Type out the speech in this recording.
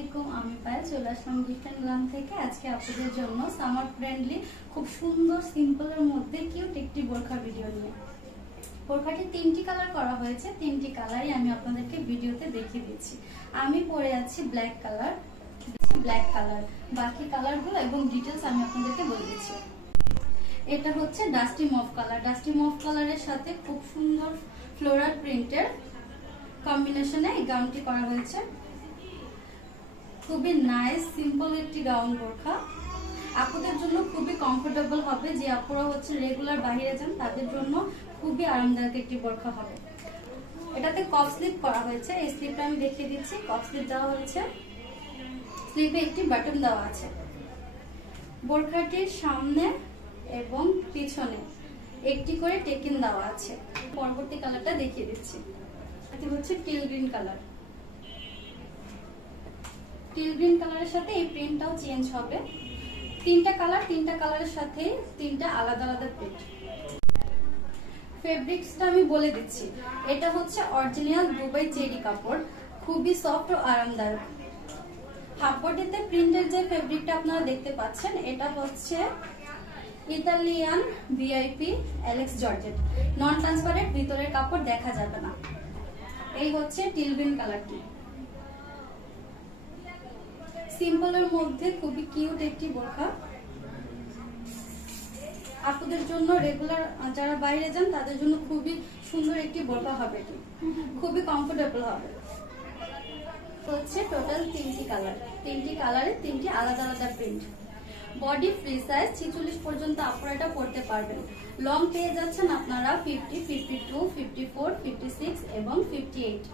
আলাইকুম, আমি পায়েল, চলে আসলাম গিফট গ্রাম থেকে। আজকে আপনাদের জন্য সামার ফ্রেন্ডলি খুব সুন্দর সিম্পলের মধ্যে কিউট একটি বোরখা ভিডিও নিয়ে। বোরখাটি তিনটি কালার করা হয়েছে, তিনটি কালারই আমি আপনাদেরকে ভিডিওতে দেখিয়ে দিচ্ছি। আমি পরে আছি ব্ল্যাক কালার ব্ল্যাক কালার বাকি কালারগুলো এবং ডিটেলস আমি আপনাদেরকে বলে দিচ্ছি। এটা হচ্ছে dusty mauve colour dusty mauve কালারের সাথে খুব সুন্দর ফ্লোরাল প্রিন্টের কম্বিনেশনে এই গাউনটি করা হয়েছে। খুবই নাইস সিম্পল একটি গাউন বোরখা আপুদের জন্য খুবই কমফোর্টেবল হবে যে আপুরা হচ্ছে রেগুলার বাইরে যান, তাদের জন্য খুবই আরামদায়ক একটি বোরখা হবে। এটাতে কফ স্লিপ করা হয়েছে, এই স্লিপটা আমি দেখিয়ে দিচ্ছি। কফ স্লিপ দেওয়া হয়েছে। স্লিপে একটি বাটন দেওয়া আছে। বোরখাটির সামনে এবং পিছনে একটি করে টেকিন দেওয়া আছে। পরবর্তী কালারটা দেখিয়ে দিচ্ছি। এটি হচ্ছে teal green colour teal green কালারের সাথে এই প্রিন্টটাও চেঞ্জ হবে। তিনটা কালার তিনটা কালারের সাথে তিনটা আলাদা আলাদা প্রিন্ট ফেব্রিক্সটা আমি বলে দিচ্ছি। এটা হচ্ছে অরিজিনাল দুবাই চেরি কাপড়। খুবই সফট ও আরামদায়ক। হাফবডিতে প্রিন্টের যে ফেব্রিকটা আপনারা দেখতে পাচ্ছেন, এটা হচ্ছে Italian VIP Alex georgette non transparent ভিতরের কাপড় দেখা যাবে না। এই হচ্ছে টিলবিন কালারটি সিম্পলের মধ্যে খুবই কিউট একটি বোরখা। আপুদের জন্য রেগুলার যারা বাইরে যান, তাদের জন্য খুবই সুন্দর একটি বোরখা হবে এটি। খুবই কমফোর্টেবল হবে। হচ্ছে টোটাল তিনটি কালার তিনটি কালারে তিনটি আলাদা আলাদা প্রিন্ট বডি ফ্রি সাইজ ছিচল্লিশ পর্যন্ত আপনারা পড়তে পারবেন। লং পেয়ে যাচ্ছেন আপনারা fifty fifty two fifty four fifty six এবং ফিফটি এইট